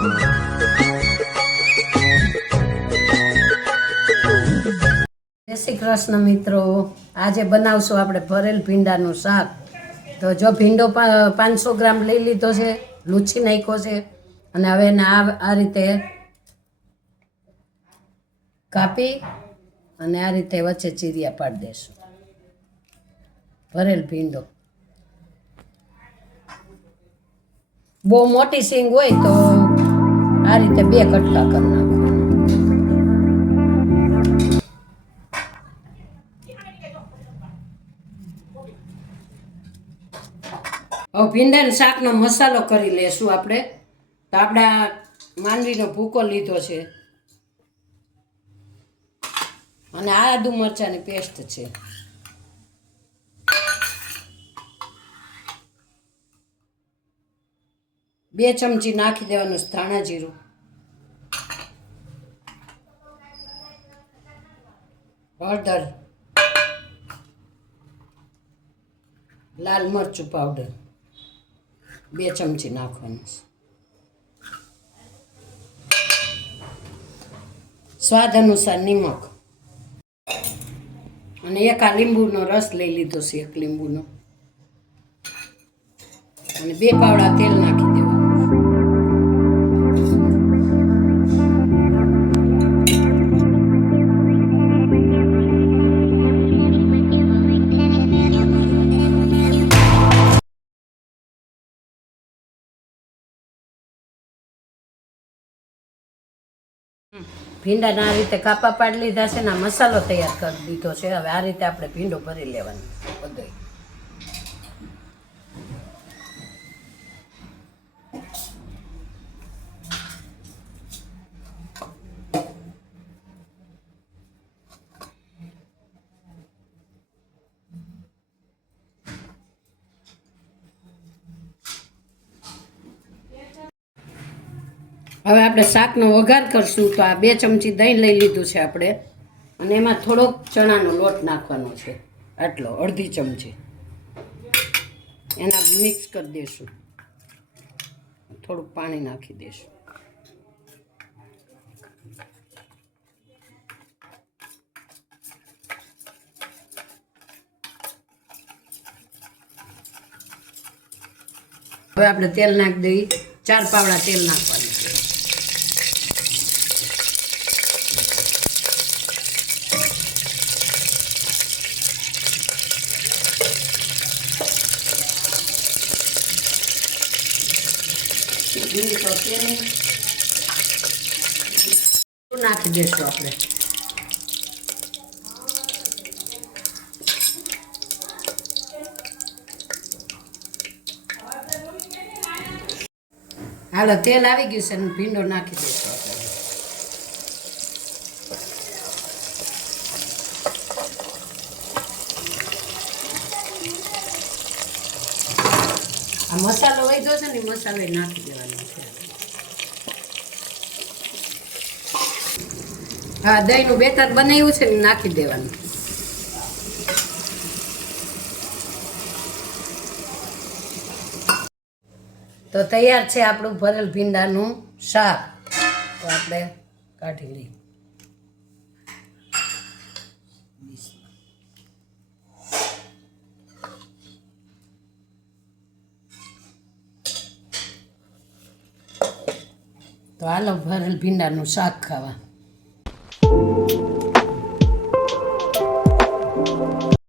જય શ્રી કૃષ્ણ મિત્રો, આજે બનાવશું આપણે ભરેલ ભીંડાનું શાક. તો જો ભીંડો 500 ગ્રામ લઈ લીધો છે, લૂછી નાખ્યો છે અને હવે એને આ રીતે કાપી અને આ રીતે વચ્ચે ચીરિયા પાડી દેશું. ભરેલ ભીંડો બહુ મોટી સીંગ હોય તો આ રીતે 2 કટકા કરી નાખો. હવે ભીંડાના શાકનો મસાલો કરી લેશું આપણે. તો આપણે આ માંડવીનો ભૂકો લીધો છે અને આ આદુ મરચાંની પેસ્ટ છે. બે ચમચી નાખી દેવાનું ધાણા જીરું, હળદર, લાલ મરચું પાવડર 2 ચમચી નાખવાનું, સ્વાદ અનુસાર નિમક અને એક આ લીંબુનો રસ લઈ લીધો છે, 1 લીંબુનો, અને 2 પાવડા તેલ નાખી દેવાનું. ભીંડાના આ રીતે કાપા પાડી લીધા છે ને મસાલો તૈયાર કરી દીધો છે. હવે આ રીતે આપણે ભીંડો ભરી લેવાનો બધો. હવે આપણે શાકનો વઘાર કરશું. તો આ 2 ચમચી દહીં લઈ લીધું છે આપણે અને એમાં થોડોક ચણાનો લોટ નાખવાનો છે, આટલો અડધી ચમચી. એના મિક્સ કરી દઈશું, થોડુંક પાણી નાખી દઈશું. હવે આપણે તેલ નાખી દઈએ, 4 પાવડા તેલ નાખવાનું. નાખી દઈશું આપણે. હાલો, તેલ આવી ગયું છે ને ભીંડો નાખી દઈશું આપણે. આ મસાલો વધ્યો છે ને, મસાલો નાખી દેવાનો છે. હા, દહીંનું બેટર બનાવ્યું છે ને નાખી દેવાનું. તો તૈયાર છે આપણું ભરેલ ભીંડાનું શાક. તો આપણે કાઢી લઈએ. તો હાલો ભરેલ ભીંડાનું શાક ખાવા.